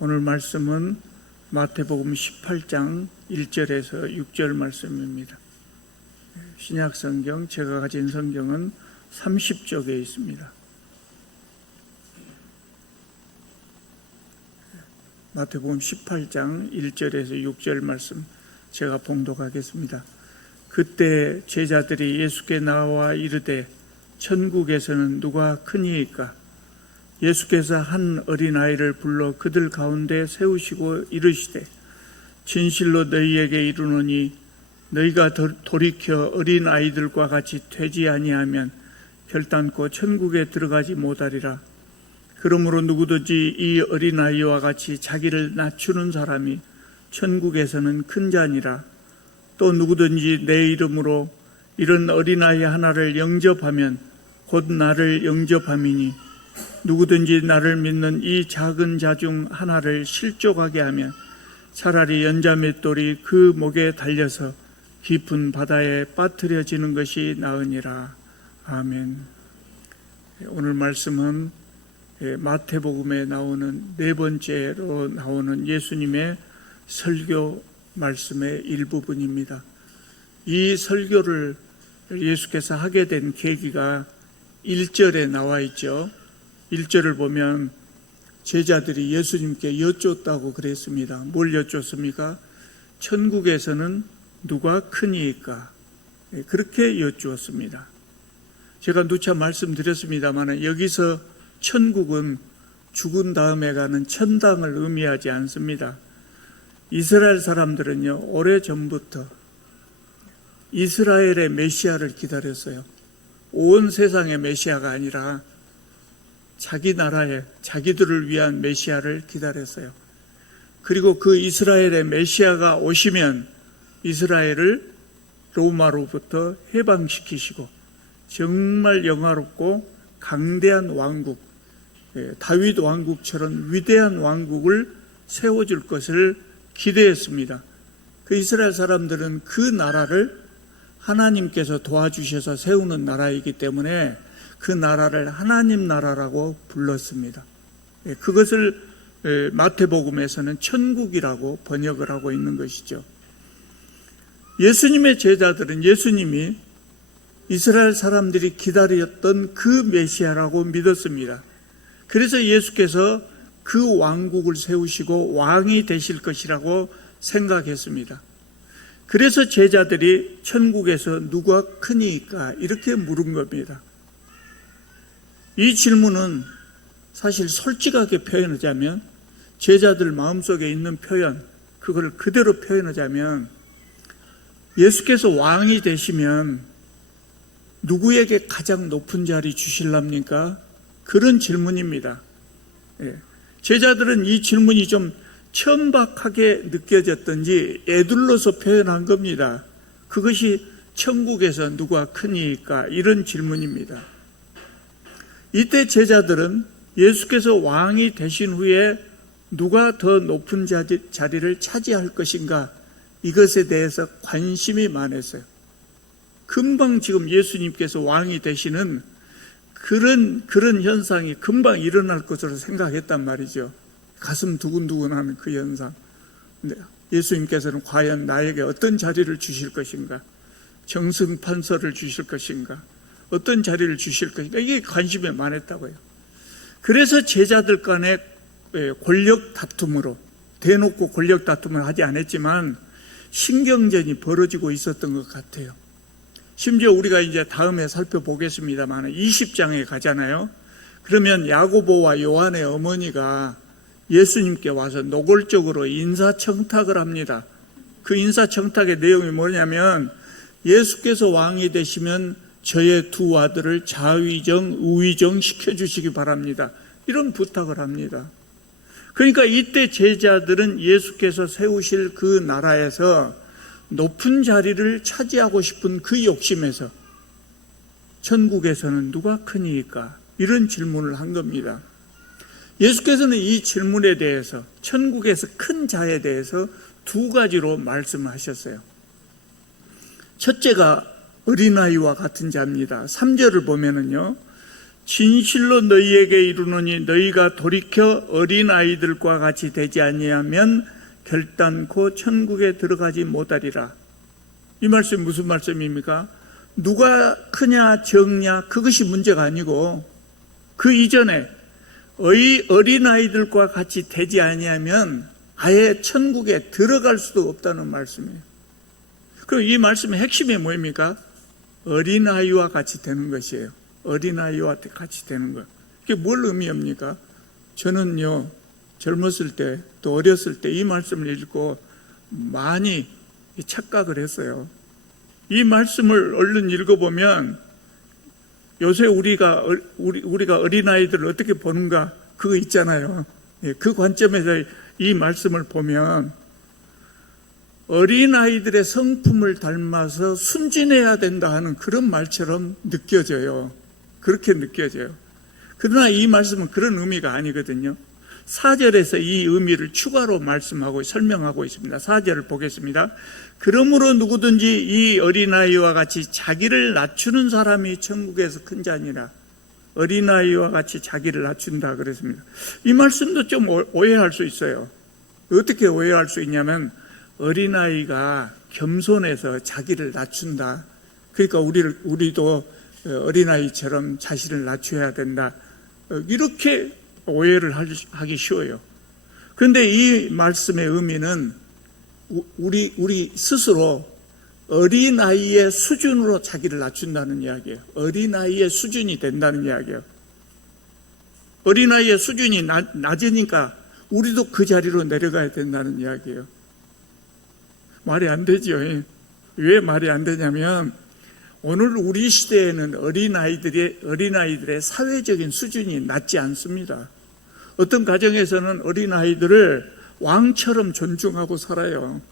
오늘 말씀은 마태복음 18장 1절에서 6절 말씀입니다. 신약성경, 제가 가진 성경은 30쪽에 있습니다. 마태복음 18장 1절에서 6절 말씀 제가 봉독하겠습니다. 그때 제자들이 예수께 나와 이르되 천국에서는 누가 크니이까? 예수께서 한 어린아이를 불러 그들 가운데 세우시고 이르시되 진실로 너희에게 이르노니 너희가 돌이켜 어린아이들과 같이 되지 아니하면 결단코 천국에 들어가지 못하리라. 그러므로 누구든지 이 어린아이와 같이 자기를 낮추는 사람이 천국에서는 큰 자니라. 또 누구든지 내 이름으로 이런 어린아이 하나를 영접하면 곧 나를 영접함이니 누구든지 나를 믿는 이 작은 자 중 하나를 실족하게 하면 차라리 연자맷돌이 그 목에 달려서 깊은 바다에 빠뜨려지는 것이 나으니라. 아멘. 오늘 말씀은 마태복음에 나오는 네 번째로 나오는 예수님의 설교 말씀의 일부분입니다. 이 설교를 예수께서 하게 된 계기가 1절에 나와 있죠. 1절을 보면 제자들이 예수님께 여쭙다고 그랬습니다. 뭘 여쭙습니까? 천국에서는 누가 크니이까? 그렇게 여쭈었습니다. 제가 누차 말씀드렸습니다만 여기서 천국은 죽은 다음에 가는 천당을 의미하지 않습니다. 이스라엘 사람들은요, 오래전부터 이스라엘의 메시아를 기다렸어요. 온 세상의 메시아가 아니라 자기 나라에 자기들을 위한 메시아를 기다렸어요. 그리고 그 이스라엘의 메시아가 오시면 이스라엘을 로마로부터 해방시키시고 정말 영화롭고 강대한 왕국, 다윗 왕국처럼 위대한 왕국을 세워줄 것을 기대했습니다. 그 이스라엘 사람들은 그 나라를 하나님께서 도와주셔서 세우는 나라이기 때문에 그 나라를 하나님 나라라고 불렀습니다. 그것을 마태복음에서는 천국이라고 번역을 하고 있는 것이죠. 예수님의 제자들은 예수님이 이스라엘 사람들이 기다렸던 그 메시아라고 믿었습니다. 그래서 예수께서 그 왕국을 세우시고 왕이 되실 것이라고 생각했습니다. 그래서 제자들이 천국에서 누가 크니까 이렇게 물은 겁니다. 이 질문은 사실 솔직하게 표현하자면 제자들 마음속에 있는 표현, 그걸 그대로 표현하자면 예수께서 왕이 되시면 누구에게 가장 높은 자리 주실랍니까? 그런 질문입니다. 제자들은 이 질문이 좀 천박하게 느껴졌던지 애둘러서 표현한 겁니다. 그것이 천국에서 누가 크니까 이런 질문입니다. 이때 제자들은 예수께서 왕이 되신 후에 누가 더 높은 자리를 차지할 것인가, 이것에 대해서 관심이 많았어요. 금방 지금 예수님께서 왕이 되시는 그런 현상이 금방 일어날 것으로 생각했단 말이죠. 가슴 두근두근하는 그 현상. 예수님께서는 과연 나에게 어떤 자리를 주실 것인가, 정승판서를 주실 것인가, 어떤 자리를 주실 것인가, 이게 관심이 많았다고요. 그래서 제자들 간의 권력 다툼으로, 대놓고 권력 다툼을 하지 않았지만 신경전이 벌어지고 있었던 것 같아요. 심지어 우리가 이제 다음에 살펴보겠습니다만 20장에 가잖아요. 그러면 야고보와 요한의 어머니가 예수님께 와서 노골적으로 인사청탁을 합니다. 그 인사청탁의 내용이 뭐냐면 예수께서 왕이 되시면 저의 두 아들을 좌위정, 우위정 시켜주시기 바랍니다. 이런 부탁을 합니다. 그러니까 이때 제자들은 예수께서 세우실 그 나라에서 높은 자리를 차지하고 싶은 그 욕심에서 천국에서는 누가 크니까 이런 질문을 한 겁니다. 예수께서는 이 질문에 대해서 천국에서 큰 자에 대해서 두 가지로 말씀하셨어요. 첫째가 어린아이와 같은 자입니다. 3절을 보면은요, 진실로 너희에게 이르노니 너희가 돌이켜 어린아이들과 같이 되지 아니하면 결단코 천국에 들어가지 못하리라. 이 말씀 무슨 말씀입니까? 누가 크냐 적냐 그것이 문제가 아니고 그 이전에 어린아이들과 같이 되지 아니하면 아예 천국에 들어갈 수도 없다는 말씀이에요. 그럼 이 말씀의 핵심이 뭐입니까? 어린아이와 같이 되는 것이에요. 어린아이와 같이 되는 것. 이게 뭘 의미합니까? 저는요, 젊었을 때, 또 어렸을 때 이 말씀을 읽고 많이 착각을 했어요. 이 말씀을 얼른 읽어보면 요새 우리가 어린아이들을 어떻게 보는가 그거 있잖아요. 그 관점에서 이 말씀을 보면 어린아이들의 성품을 닮아서 순진해야 된다 하는 그런 말처럼 느껴져요. 그렇게 느껴져요. 그러나 이 말씀은 그런 의미가 아니거든요. 4절에서 이 의미를 추가로 말씀하고 설명하고 있습니다. 4절을 보겠습니다. 그러므로 누구든지 이 어린아이와 같이 자기를 낮추는 사람이 천국에서 큰 자니라. 어린아이와 같이 자기를 낮춘다 그랬습니다. 이 말씀도 좀 오해할 수 있어요. 어떻게 오해할 수 있냐면 어린아이가 겸손해서 자기를 낮춘다. 그러니까 우리도 어린아이처럼 자신을 낮춰야 된다. 이렇게 오해를 하기 쉬워요. 그런데 이 말씀의 의미는 우리 스스로 어린아이의 수준으로 자기를 낮춘다는 이야기예요. 어린아이의 수준이 된다는 이야기예요. 어린아이의 수준이 낮으니까 우리도 그 자리로 내려가야 된다는 이야기예요. 말이 안 되죠. 왜 말이 안 되냐면 오늘 우리 시대에는 어린아이들의 사회적인 수준이 낮지 않습니다. 어떤 가정에서는 어린아이들을 왕처럼 존중하고 살아요.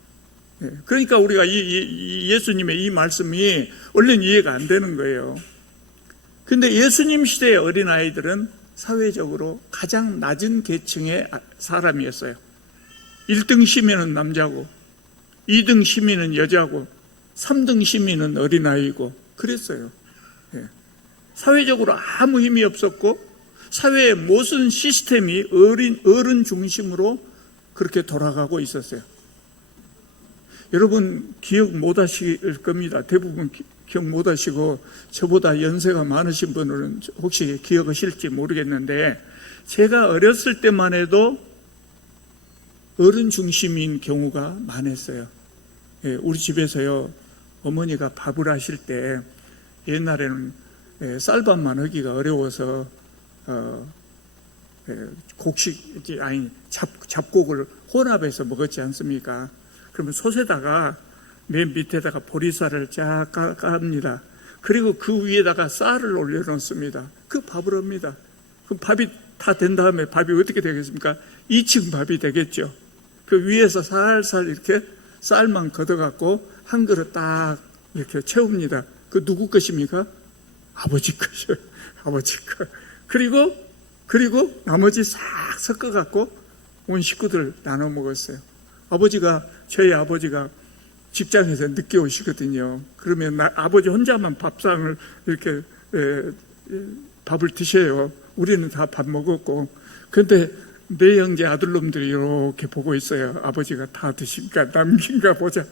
그러니까 우리가 이 예수님의 이 말씀이 얼른 이해가 안 되는 거예요. 그런데 예수님 시대의 어린아이들은 사회적으로 가장 낮은 계층의 사람이었어요. 1등 시민은 남자고 2등 시민은 여자고 3등 시민은 어린아이고 그랬어요. 사회적으로 아무 힘이 없었고 사회의 모든 시스템이 어른 중심으로 그렇게 돌아가고 있었어요. 여러분 기억 못 하실 겁니다. 대부분 기억 못 하시고 저보다 연세가 많으신 분들은 혹시 기억하실지 모르겠는데 제가 어렸을 때만 해도 어른 중심인 경우가 많았어요. 우리 집에서요 어머니가 밥을 하실 때 옛날에는 쌀밥만 하기가 어려워서 잡곡을 혼합해서 먹었지 않습니까? 그러면 솥에다가 맨 밑에다가 보리쌀을 쫙 깝니다. 그리고 그 위에다가 쌀을 올려놓습니다. 그 밥을 합니다. 그럼 밥이 다 된 다음에 밥이 어떻게 되겠습니까? 2층 밥이 되겠죠. 그 위에서 살살 이렇게 쌀만 걷어갖고 한 그릇 딱 이렇게 채웁니다. 그 누구 것입니까? 아버지 것이요. 아버지 것. 그리고 나머지 싹 섞어갖고 온 식구들 나눠 먹었어요. 저희 아버지가 직장에서 늦게 오시거든요. 그러면 아버지 혼자만 밥상을 이렇게 밥을 드셔요. 우리는 다 밥 먹었고. 그런데 내 형제 아들놈들이 이렇게 보고 있어요. 아버지가 다 드시니까 남긴가 보자.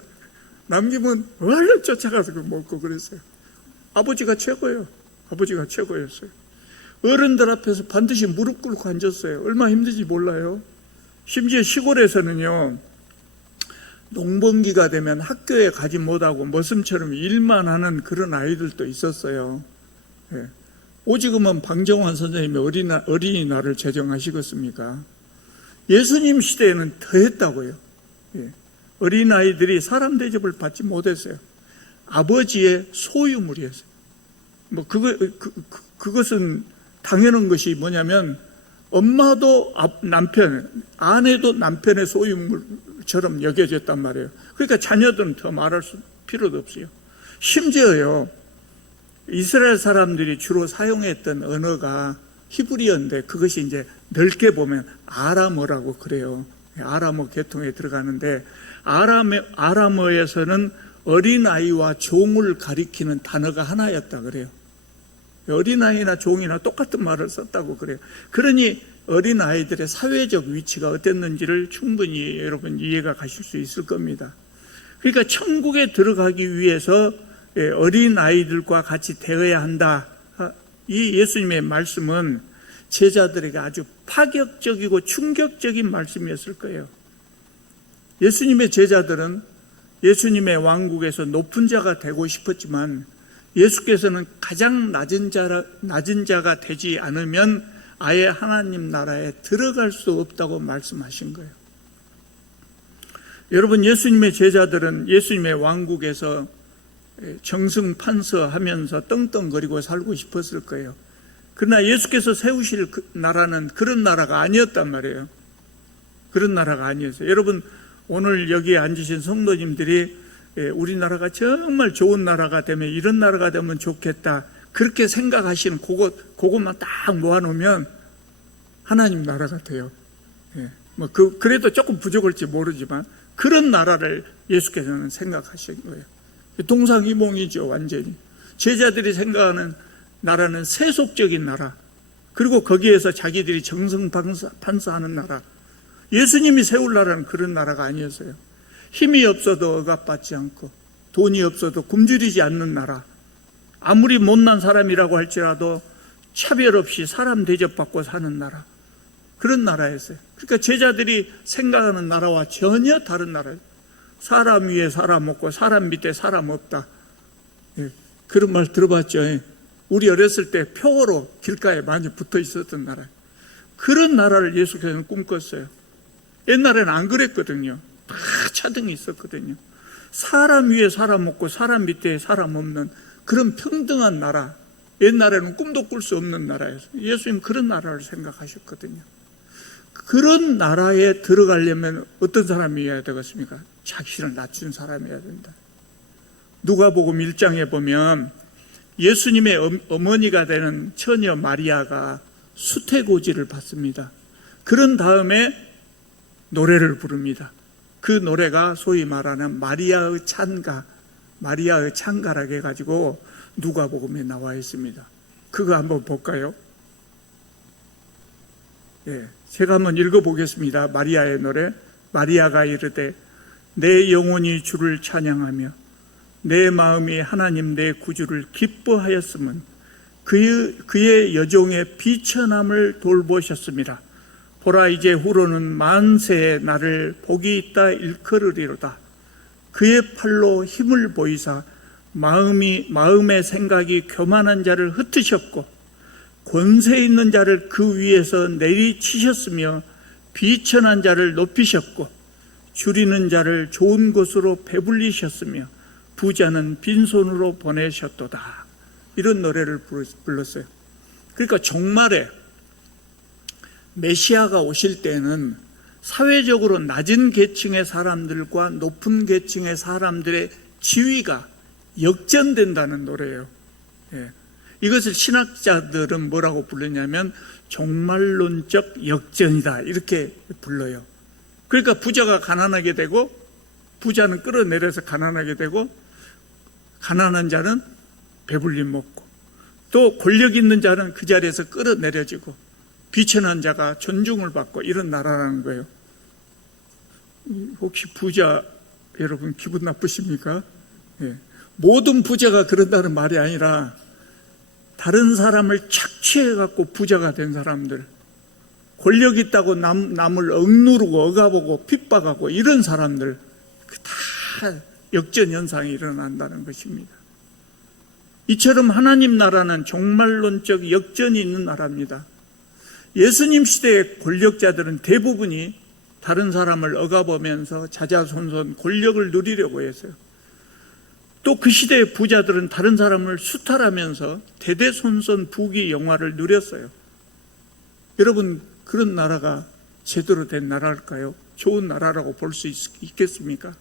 남기면 얼른 쫓아가서 먹고 그랬어요. 아버지가 최고예요. 아버지가 최고였어요. 어른들 앞에서 반드시 무릎 꿇고 앉았어요. 얼마나 힘든지 몰라요. 심지어 시골에서는요 농번기가 되면 학교에 가지 못하고 머슴처럼 일만 하는 그런 아이들도 있었어요. 오지금은 방정환 선생님이 어린이날을 제정하시겠습니까? 예수님 시대에는 더했다고요. 어린아이들이 사람 대접을 받지 못했어요. 아버지의 소유물이었어요. 그것은 당연한 것이 뭐냐면 엄마도 아내도 남편의 소유물처럼 여겨졌단 말이에요. 그러니까 자녀들은 더 말할 필요도 없어요. 심지어요 이스라엘 사람들이 주로 사용했던 언어가 히브리어인데 그것이 이제 넓게 보면 아람어라고 그래요. 아람어 계통에 들어가는데 아람어에서는 어린아이와 종을 가리키는 단어가 하나였다 그래요. 어린아이나 종이나 똑같은 말을 썼다고 그래요. 그러니 어린아이들의 사회적 위치가 어땠는지를 충분히 여러분 이해가 가실 수 있을 겁니다. 그러니까 천국에 들어가기 위해서 어린아이들과 같이 되어야 한다. 이 예수님의 말씀은 제자들에게 아주 파격적이고 충격적인 말씀이었을 거예요. 예수님의 제자들은 예수님의 왕국에서 높은 자가 되고 싶었지만 예수께서는 가장 낮은 자가 되지 않으면 아예 하나님 나라에 들어갈 수 없다고 말씀하신 거예요. 여러분, 예수님의 제자들은 예수님의 왕국에서 정승판서하면서 떵떵거리고 살고 싶었을 거예요. 그러나 예수께서 세우실 나라는 그런 나라가 아니었단 말이에요. 그런 나라가 아니었어요. 여러분, 오늘 여기에 앉으신 성도님들이 우리나라가 정말 좋은 나라가 되면, 이런 나라가 되면 좋겠다, 그렇게 생각하시는 그것만 딱 모아놓으면 하나님 나라가 돼요. 그래도 조금 부족할지 모르지만 그런 나라를 예수께서는 생각하신 거예요. 동상이몽이죠, 완전히. 제자들이 생각하는 나라는 세속적인 나라, 그리고 거기에서 자기들이 정승판사하는 나라. 예수님이 세울 나라는 그런 나라가 아니었어요. 힘이 없어도 억압받지 않고 돈이 없어도 굶주리지 않는 나라, 아무리 못난 사람이라고 할지라도 차별 없이 사람 대접받고 사는 나라, 그런 나라였어요. 그러니까 제자들이 생각하는 나라와 전혀 다른 나라예요. 사람 위에 사람 없고 사람 밑에 사람 없다. 그런 말 들어봤죠. 우리 어렸을 때 표어로 길가에 많이 붙어 있었던 나라, 그런 나라를 예수께서는 꿈꿨어요. 옛날에는 안 그랬거든요. 다 차등이 있었거든요. 사람 위에 사람 없고 사람 밑에 사람 없는 그런 평등한 나라, 옛날에는 꿈도 꿀 수 없는 나라였어요. 예수님 그런 나라를 생각하셨거든요. 그런 나라에 들어가려면 어떤 사람이어야 되겠습니까? 자신을 낮춘 사람이어야 된다. 누가복음 1장에 보면 예수님의 어머니가 되는 처녀 마리아가 수태고지를 받습니다. 그런 다음에 노래를 부릅니다. 그 노래가 소위 말하는 마리아의 찬가라고 해가지고 누가복음에 나와 있습니다. 그거 한번 볼까요? 제가 한번 읽어보겠습니다. 마리아의 노래. 마리아가 이르되 내 영혼이 주를 찬양하며 내 마음이 하나님 내 구주를 기뻐하였음은 그의 여종의 비천함을 돌보셨습니다. 보라, 이제 후로는 만세에 나를 복이 있다 일컬으리로다. 그의 팔로 힘을 보이사 마음의 생각이 교만한 자를 흩으셨고 권세 있는 자를 그 위에서 내리치셨으며 비천한 자를 높이셨고 줄이는 자를 좋은 곳으로 배불리셨으며 부자는 빈손으로 보내셨도다. 이런 노래를 불렀어요. 그러니까 종말에 메시아가 오실 때는 사회적으로 낮은 계층의 사람들과 높은 계층의 사람들의 지위가 역전된다는 노래예요. 이것을 신학자들은 뭐라고 부르냐면 종말론적 역전이다, 이렇게 불러요. 그러니까 부자가 가난하게 되고 부자는 끌어내려서 가난하게 되고 가난한 자는 배불리 먹고 또 권력 있는 자는 그 자리에서 끌어내려지고 비천한 자가 존중을 받고 이런 나라라는 거예요. 혹시 부자 여러분 기분 나쁘십니까? 모든 부자가 그런다는 말이 아니라 다른 사람을 착취해갖고 부자가 된 사람들, 권력 있다고 남을 억누르고 억압하고 핍박하고 이런 사람들, 다 역전 현상이 일어난다는 것입니다. 이처럼 하나님 나라는 종말론적 역전이 있는 나라입니다. 예수님 시대의 권력자들은 대부분이 다른 사람을 억압하면서 자자손손 권력을 누리려고 했어요. 또 그 시대의 부자들은 다른 사람을 수탈하면서 대대손손 부귀 영화를 누렸어요. 여러분, 그런 나라가 제대로 된 나라일까요? 좋은 나라라고 볼 수 있겠습니까?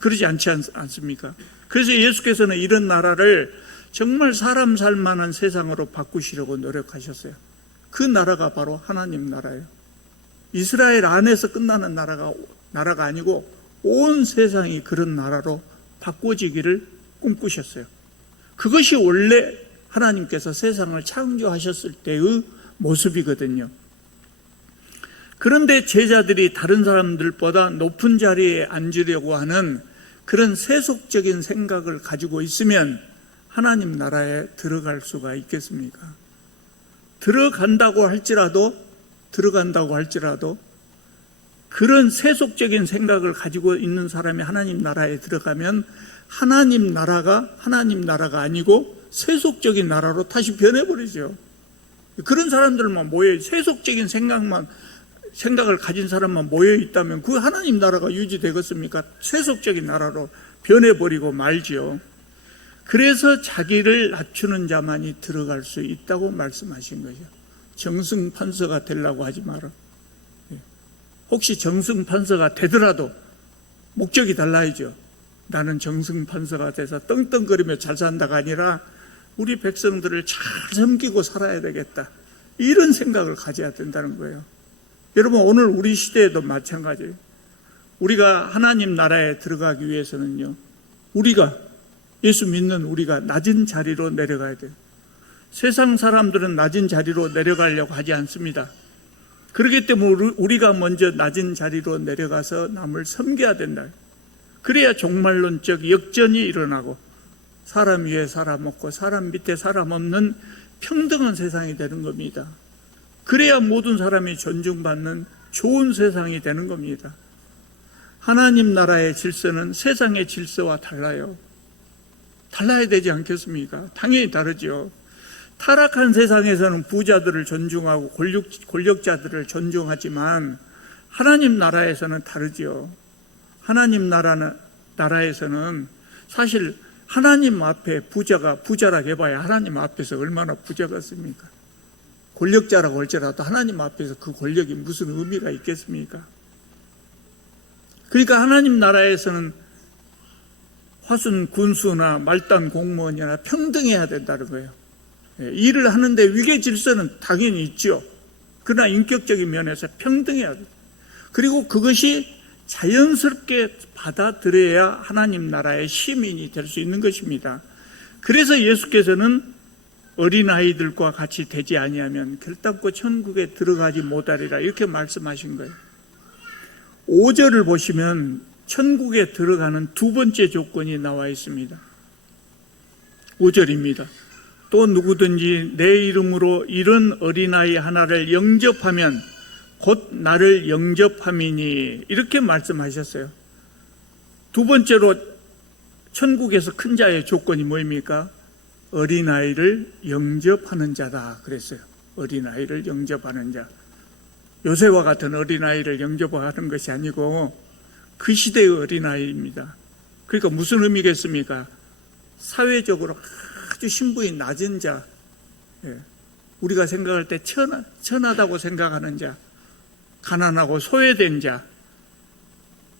그러지 않지 않습니까? 그래서 예수께서는 이런 나라를 정말 사람 살만한 세상으로 바꾸시려고 노력하셨어요. 그 나라가 바로 하나님 나라예요. 이스라엘 안에서 끝나는 나라가 아니고 온 세상이 그런 나라로 바꿔지기를 꿈꾸셨어요. 그것이 원래 하나님께서 세상을 창조하셨을 때의 모습이거든요. 그런데 제자들이 다른 사람들보다 높은 자리에 앉으려고 하는 그런 세속적인 생각을 가지고 있으면 하나님 나라에 들어갈 수가 있겠습니까? 들어간다고 할지라도 그런 세속적인 생각을 가지고 있는 사람이 하나님 나라에 들어가면 하나님 나라가 아니고 세속적인 나라로 다시 변해버리죠. 그런 사람들만 세속적인 생각을 가진 사람만 모여 있다면 그 하나님 나라가 유지되겠습니까? 세속적인 나라로 변해버리고 말지요. 그래서 자기를 낮추는 자만이 들어갈 수 있다고 말씀하신 거죠. 정승판서가 되려고 하지 마라. 혹시 정승판서가 되더라도 목적이 달라야죠. 나는 정승판서가 돼서 떵떵거리며 잘 산다가 아니라 우리 백성들을 잘 섬기고 살아야 되겠다, 이런 생각을 가져야 된다는 거예요. 여러분, 오늘 우리 시대에도 마찬가지예요. 우리가 하나님 나라에 들어가기 위해서는요, 예수 믿는 우리가 낮은 자리로 내려가야 돼요. 세상 사람들은 낮은 자리로 내려가려고 하지 않습니다. 그렇기 때문에 우리가 먼저 낮은 자리로 내려가서 남을 섬겨야 된다. 그래야 종말론적 역전이 일어나고 사람 위에 사람 없고 사람 밑에 사람 없는 평등한 세상이 되는 겁니다. 그래야 모든 사람이 존중받는 좋은 세상이 되는 겁니다. 하나님 나라의 질서는 세상의 질서와 달라요. 달라야 되지 않겠습니까? 당연히 다르죠. 타락한 세상에서는 부자들을 존중하고 권력자들을 존중하지만 하나님 나라에서는 다르죠. 하나님 나라에서는 사실 하나님 앞에 부자라고 해봐야 하나님 앞에서 얼마나 부자 같습니까? 권력자라고 할지라도 하나님 앞에서 그 권력이 무슨 의미가 있겠습니까? 그러니까 하나님 나라에서는 화순 군수나 말단 공무원이나 평등해야 된다는 거예요. 일을 하는데 위계 질서는 당연히 있죠. 그러나 인격적인 면에서 평등해야 돼요. 그리고 그것이 자연스럽게 받아들여야 하나님 나라의 시민이 될 수 있는 것입니다. 그래서 예수께서는 어린아이들과 같이 되지 아니하면 결단코 천국에 들어가지 못하리라, 이렇게 말씀하신 거예요. 5절을 보시면 천국에 들어가는 두 번째 조건이 나와 있습니다. 5절입니다. 또 누구든지 내 이름으로 이런 어린아이 하나를 영접하면 곧 나를 영접함이니, 이렇게 말씀하셨어요. 두 번째로 천국에서 큰 자의 조건이 뭐입니까? 어린아이를 영접하는 자다 그랬어요. 어린아이를 영접하는 자. 요새와 같은 어린아이를 영접하는 것이 아니고 그 시대의 어린아이입니다. 그러니까 무슨 의미겠습니까? 사회적으로 아주 신분이 낮은 자, 우리가 생각할 때 천하다고 생각하는 자, 가난하고 소외된 자,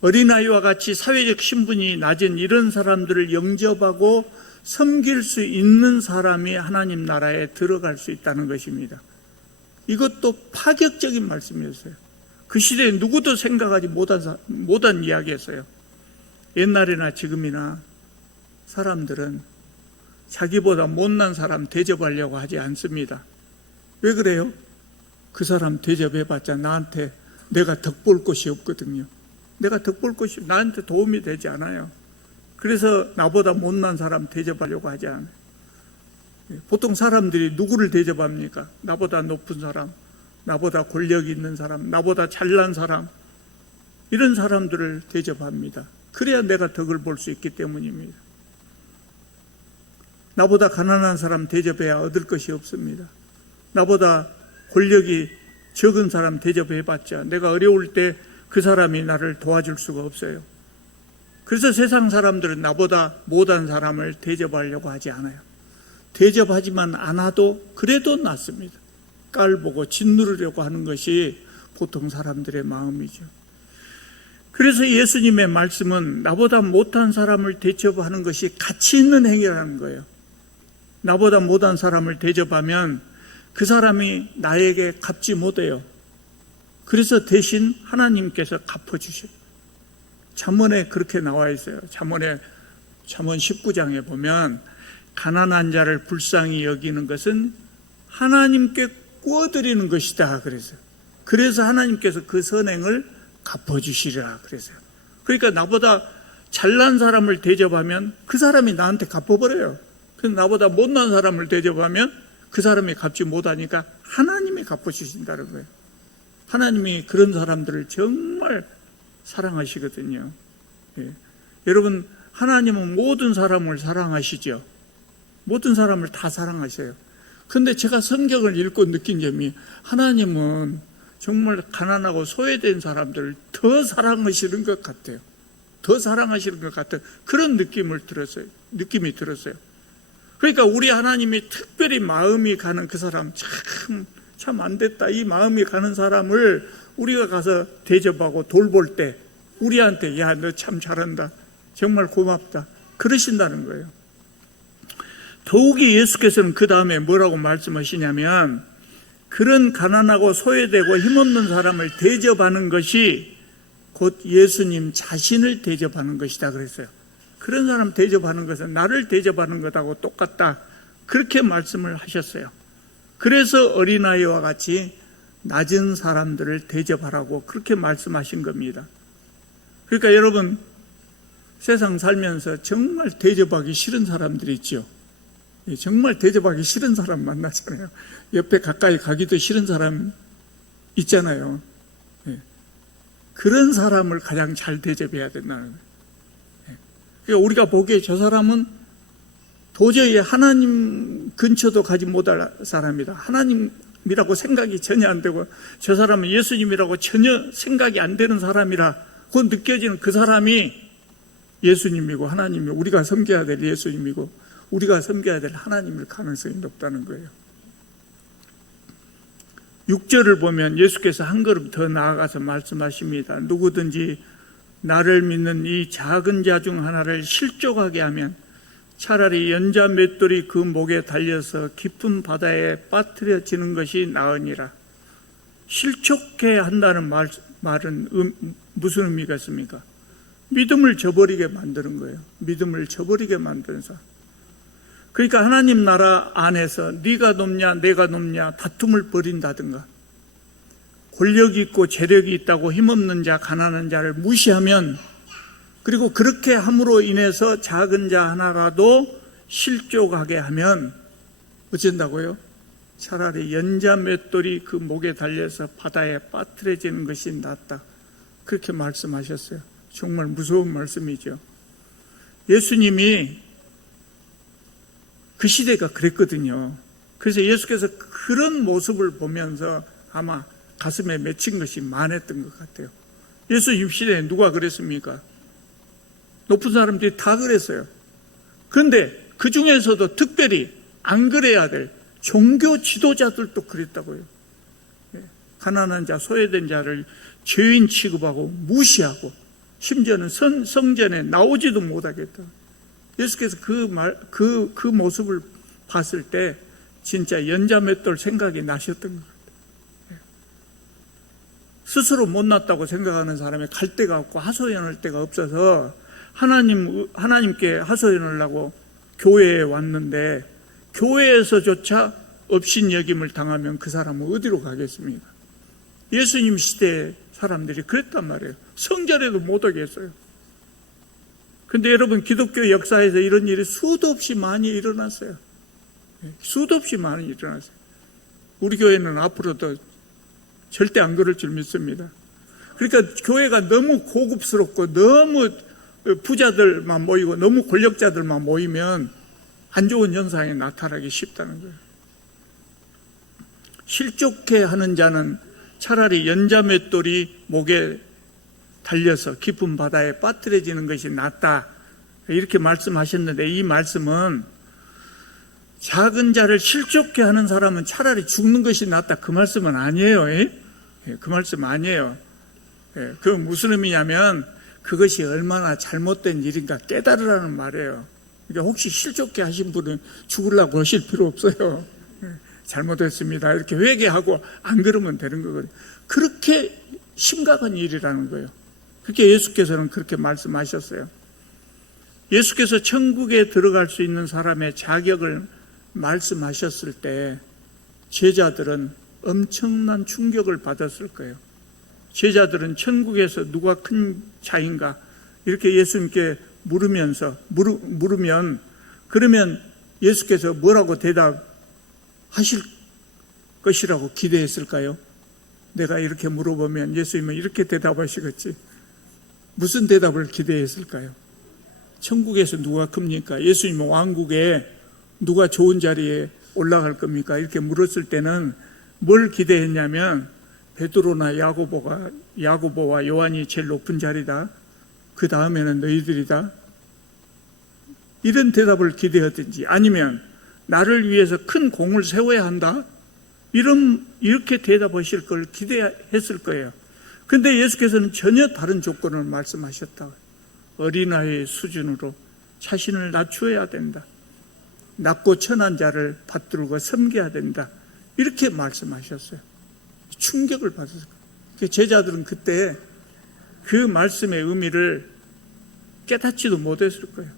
어린아이와 같이 사회적 신분이 낮은 이런 사람들을 영접하고 섬길 수 있는 사람이 하나님 나라에 들어갈 수 있다는 것입니다. 이것도 파격적인 말씀이었어요. 그 시대에 누구도 생각하지 못한 이야기였어요. 옛날이나 지금이나 사람들은 자기보다 못난 사람 대접하려고 하지 않습니다. 왜 그래요? 그 사람 대접해봤자 나한테 내가 덕볼 것이 없거든요. 내가 덕볼 것이 나한테 도움이 되지 않아요. 그래서 나보다 못난 사람 대접하려고 하지 않아요. 보통 사람들이 누구를 대접합니까? 나보다 높은 사람, 나보다 권력 있는 사람, 나보다 잘난 사람, 이런 사람들을 대접합니다. 그래야 내가 덕을 볼 수 있기 때문입니다. 나보다 가난한 사람 대접해야 얻을 것이 없습니다. 나보다 권력이 적은 사람 대접해봤자 내가 어려울 때 그 사람이 나를 도와줄 수가 없어요. 그래서 세상 사람들은 나보다 못한 사람을 대접하려고 하지 않아요. 대접하지만 않아도 그래도 낫습니다. 깔보고 짓누르려고 하는 것이 보통 사람들의 마음이죠. 그래서 예수님의 말씀은 나보다 못한 사람을 대접하는 것이 가치 있는 행위라는 거예요. 나보다 못한 사람을 대접하면 그 사람이 나에게 갚지 못해요. 그래서 대신 하나님께서 갚아주셔요. 잠언에 그렇게 나와 있어요. 잠언 19장에 보면 가난한 자를 불쌍히 여기는 것은 하나님께 구워드리는 것이다 그랬어요. 그래서 하나님께서 그 선행을 갚아주시리라 그랬어요. 그러니까 나보다 잘난 사람을 대접하면 그 사람이 나한테 갚아버려요. 그래서 나보다 못난 사람을 대접하면 그 사람이 갚지 못하니까 하나님이 갚아주신다는 거예요. 하나님이 그런 사람들을 정말 사랑하시거든요. 예. 여러분, 하나님은 모든 사람을 사랑하시죠. 모든 사람을 다 사랑하셔요. 근데 제가 성경을 읽고 느낀 점이 하나님은 정말 가난하고 소외된 사람들을 더 사랑하시는 것 같아요. 더 사랑하시는 것 같은 그런 느낌이 들었어요. 그러니까 우리 하나님이 특별히 마음이 가는 그 사람, 참 안 됐다, 이 마음이 가는 사람을 우리가 가서 대접하고 돌볼 때 우리한테 야, 너 참 잘한다, 정말 고맙다, 그러신다는 거예요. 더욱이 예수께서는 그 다음에 뭐라고 말씀하시냐면, 그런 가난하고 소외되고 힘없는 사람을 대접하는 것이 곧 예수님 자신을 대접하는 것이다 그랬어요. 그런 사람 대접하는 것은 나를 대접하는 것하고 똑같다, 그렇게 말씀을 하셨어요. 그래서 어린아이와 같이 낮은 사람들을 대접하라고 그렇게 말씀하신 겁니다. 그러니까 여러분, 세상 살면서 정말 대접하기 싫은 사람들이 있죠. 정말 대접하기 싫은 사람 만나잖아요. 옆에 가까이 가기도 싫은 사람 있잖아요. 그런 사람을 가장 잘 대접해야 된다는 거예요. 그러니까 우리가 보기에 저 사람은 도저히 하나님 근처도 가지 못할 사람이다, 하나님이라고 생각이 전혀 안 되고 저 사람은 예수님이라고 전혀 생각이 안 되는 사람이라 그 느껴지는 그 사람이 예수님이고 하나님이, 우리가 섬겨야 될 예수님이고 우리가 섬겨야 될 하나님일 가능성이 높다는 거예요. 6절을 보면 예수께서 한 걸음 더 나아가서 말씀하십니다. 누구든지 나를 믿는 이 작은 자 중 하나를 실족하게 하면 차라리 연자 맷돌이 그 목에 달려서 깊은 바다에 빠뜨려지는 것이 나으니라. 실족해 한다는 말은 무슨 의미가 있습니까? 믿음을 저버리게 만드는 거예요. 믿음을 저버리게 만드는 사람. 그러니까 하나님 나라 안에서 네가 높냐 내가 높냐 다툼을 벌인다든가, 권력이 있고 재력이 있다고 힘없는 자 가난한 자를 무시하면, 그리고 그렇게 함으로 인해서 작은 자 하나라도 실족하게 하면 어쩐다고요? 차라리 연자 맷돌이 그 목에 달려서 바다에 빠뜨려지는 것이 낫다, 그렇게 말씀하셨어요. 정말 무서운 말씀이죠. 예수님이 그 시대가 그랬거든요. 그래서 예수께서 그런 모습을 보면서 아마 가슴에 맺힌 것이 많았던 것 같아요. 예수님 시대에 누가 그랬습니까? 높은 사람들이 다 그랬어요. 그런데 그 중에서도 특별히 안 그래야 될 종교 지도자들도 그랬다고요. 가난한 자, 소외된 자를 죄인 취급하고 무시하고 심지어는 성전에 나오지도 못하겠다. 예수께서 그 모습을 봤을 때 진짜 연자 맷돌 생각이 나셨던 것 같아요. 스스로 못났다고 생각하는 사람이 갈 데가 없고 하소연할 데가 없어서 하나님께 하소연하려고 교회에 왔는데 교회에서조차 업신여김을 당하면 그 사람은 어디로 가겠습니까? 예수님 시대 사람들이 그랬단 말이에요. 성전에도 못 오겠어요. 근데 여러분, 기독교 역사에서 이런 일이 수도 없이 많이 일어났어요. 수도 없이 많이 일어났어요. 우리 교회는 앞으로도 절대 안 그럴 줄 믿습니다. 그러니까 교회가 너무 고급스럽고 너무 부자들만 모이고 너무 권력자들만 모이면 안 좋은 현상이 나타나기 쉽다는 거예요. 실족해 하는 자는 차라리 연자 맷돌이 목에 달려서 깊은 바다에 빠뜨려지는 것이 낫다, 이렇게 말씀하셨는데, 이 말씀은 작은 자를 실족해 하는 사람은 차라리 죽는 것이 낫다, 그 말씀은 아니에요. 그 말씀 아니에요. 그 무슨 의미냐면 그것이 얼마나 잘못된 일인가 깨달으라는 말이에요. 그러니까 혹시 실족해 하신 분은 죽으려고 하실 필요 없어요. 잘못했습니다, 이렇게 회개하고 안 그러면 되는 거거든요. 그렇게 심각한 일이라는 거예요. 그렇게 예수께서는 그렇게 말씀하셨어요. 예수께서 천국에 들어갈 수 있는 사람의 자격을 말씀하셨을 때 제자들은 엄청난 충격을 받았을 거예요. 제자들은 천국에서 누가 큰 자인가 이렇게 예수님께 물으면 그러면 예수께서 뭐라고 대답하실 것이라고 기대했을까요? 내가 이렇게 물어보면 예수님은 이렇게 대답하시겠지. 무슨 대답을 기대했을까요? 천국에서 누가 큽니까? 예수님은 왕국에 누가 좋은 자리에 올라갈 겁니까? 이렇게 물었을 때는 뭘 기대했냐면 베드로나 야고보와 요한이 제일 높은 자리다. 그 다음에는 너희들이다. 이런 대답을 기대했든지 아니면 나를 위해서 큰 공을 세워야 한다. 이렇게 대답하실 걸 기대했을 거예요. 근데 예수께서는 전혀 다른 조건을 말씀하셨다. 어린아이의 수준으로 자신을 낮추어야 된다. 낮고 천한 자를 받들고 섬겨야 된다. 이렇게 말씀하셨어요. 충격을 받았어요. 제자들은 그때 그 말씀의 의미를 깨닫지도 못했을 거예요.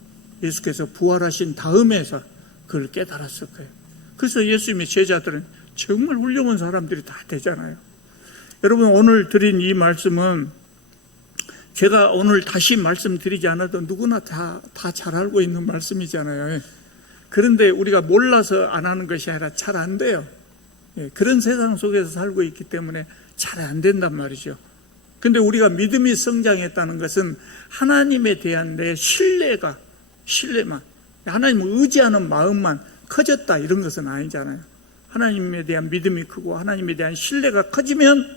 예수께서 부활하신 다음에서 그걸 깨달았을 거예요. 그래서 예수님의 제자들은 정말 훌륭한 사람들이 다 되잖아요. 여러분, 오늘 드린 이 말씀은 제가 오늘 다시 말씀드리지 않아도 누구나 다 잘 알고 있는 말씀이잖아요. 그런데 우리가 몰라서 안 하는 것이 아니라 잘 안 돼요. 그런 세상 속에서 살고 있기 때문에 잘 안 된단 말이죠. 근데 우리가 믿음이 성장했다는 것은 하나님에 대한 내 신뢰만, 하나님을 의지하는 마음만 커졌다 이런 것은 아니잖아요. 하나님에 대한 믿음이 크고 하나님에 대한 신뢰가 커지면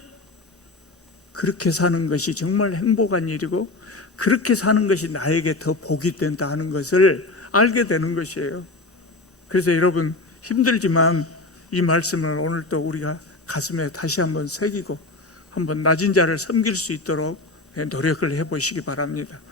그렇게 사는 것이 정말 행복한 일이고 그렇게 사는 것이 나에게 더 복이 된다 하는 것을 알게 되는 것이에요. 그래서 여러분, 힘들지만 이 말씀을 오늘 또 우리가 가슴에 다시 한번 새기고 한번 낮은 자를 섬길 수 있도록 노력을 해보시기 바랍니다.